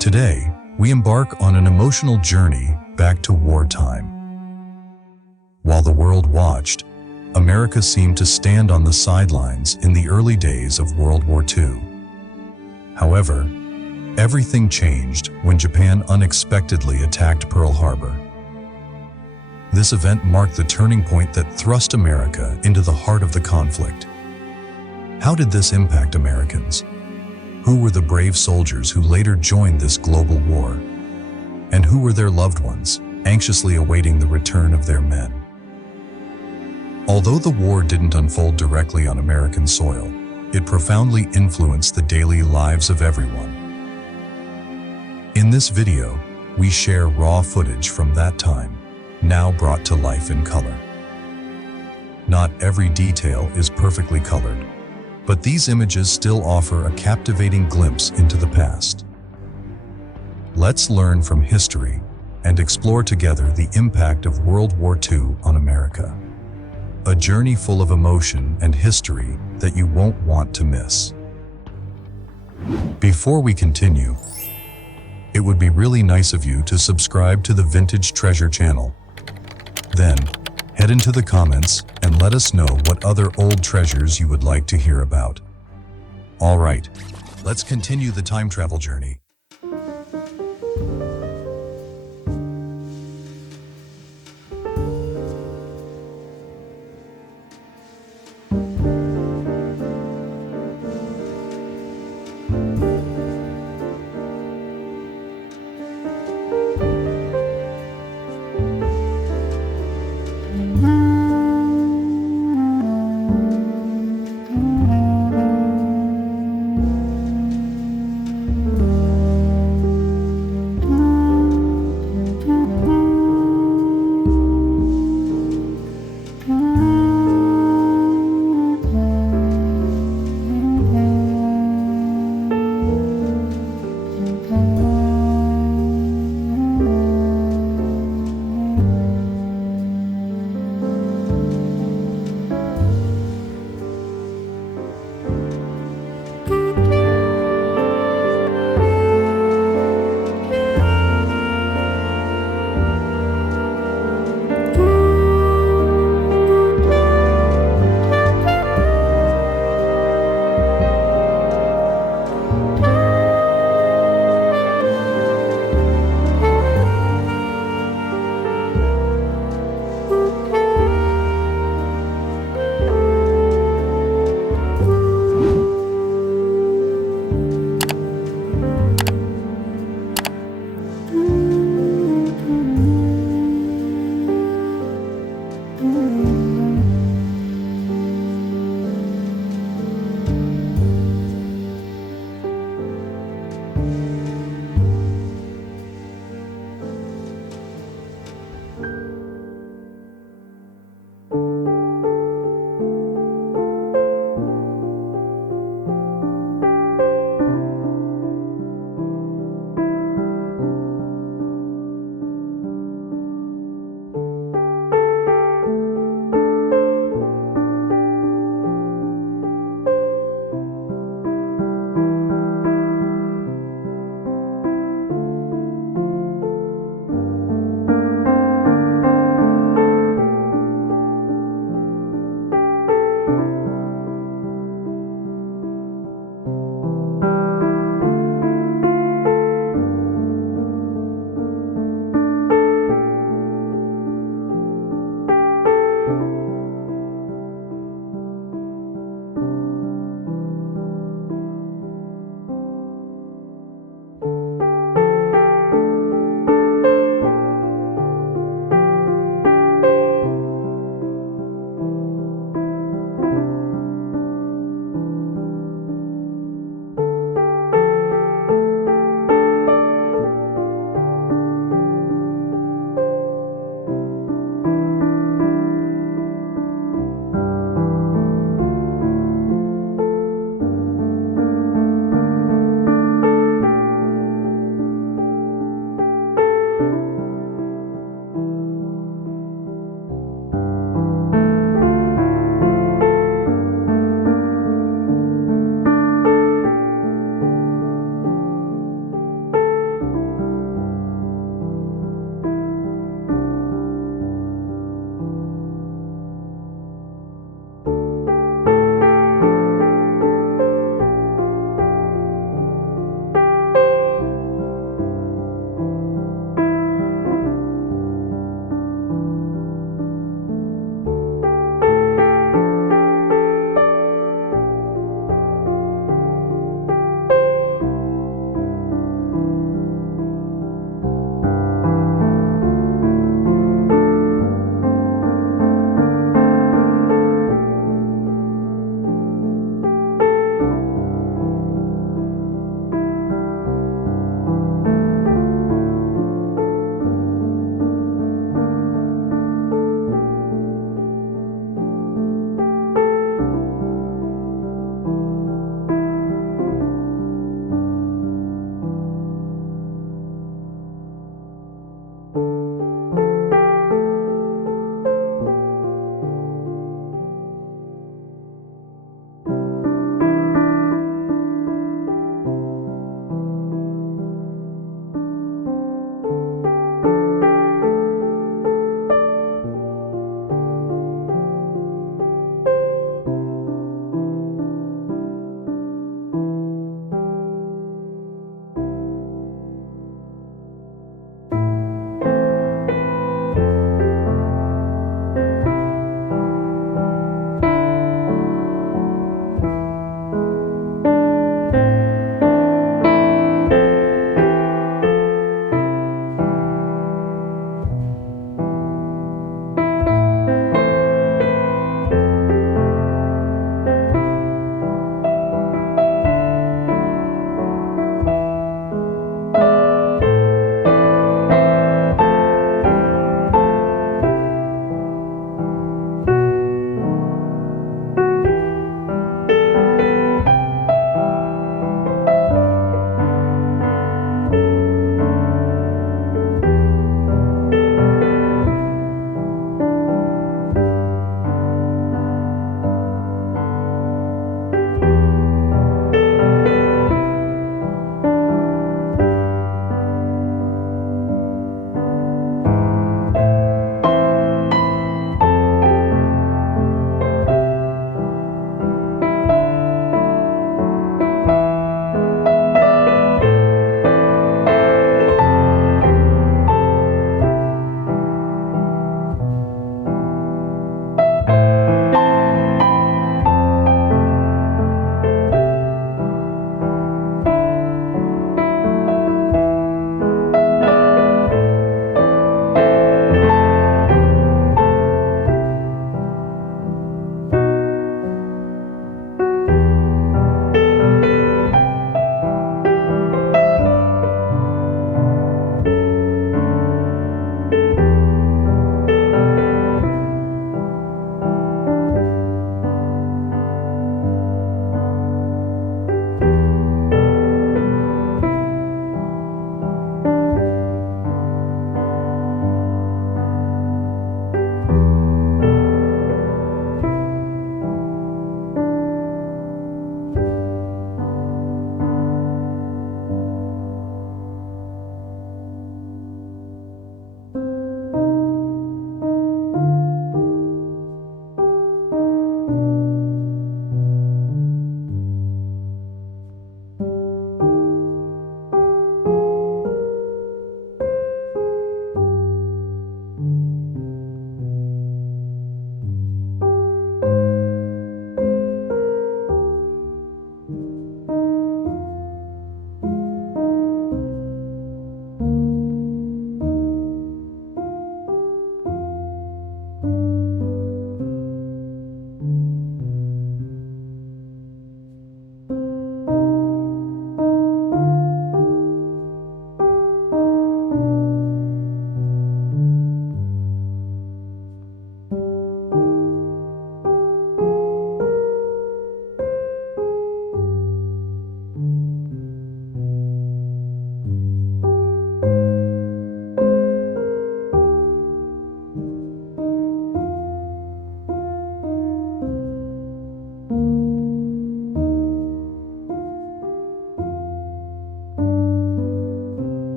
Today, we embark on an emotional journey back to wartime. While the world watched, America seemed to stand on the sidelines in the early days of World War II. However, everything changed when Japan unexpectedly attacked Pearl Harbor. This event marked the turning point that thrust America into the heart of the conflict. How did this impact Americans? Who were the brave soldiers who later joined this global war? And who were their loved ones, anxiously awaiting the return of their men? Although the war didn't unfold directly on American soil, it profoundly influenced the daily lives of everyone. In this video, we share raw footage from that time, now brought to life in color. Not every detail is perfectly colored, but these images still offer a captivating glimpse into the past. Let's learn from history and explore together the impact of World War II on America. A journey full of emotion and history that you won't want to miss. Before we continue, it would be really nice of you to subscribe to the Vintage Treasure channel. Then, head into the comments and let us know what other old treasures you would like to hear about. All right, let's continue the time travel journey.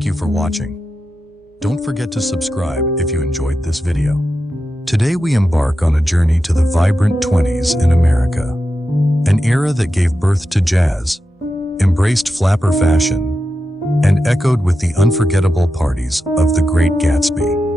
Thank you for watching. Don't forget to subscribe if you enjoyed this video. Today we embark on a journey to the vibrant 20s in America, an era that gave birth to jazz, embraced flapper fashion, and echoed with the unforgettable parties of The Great Gatsby.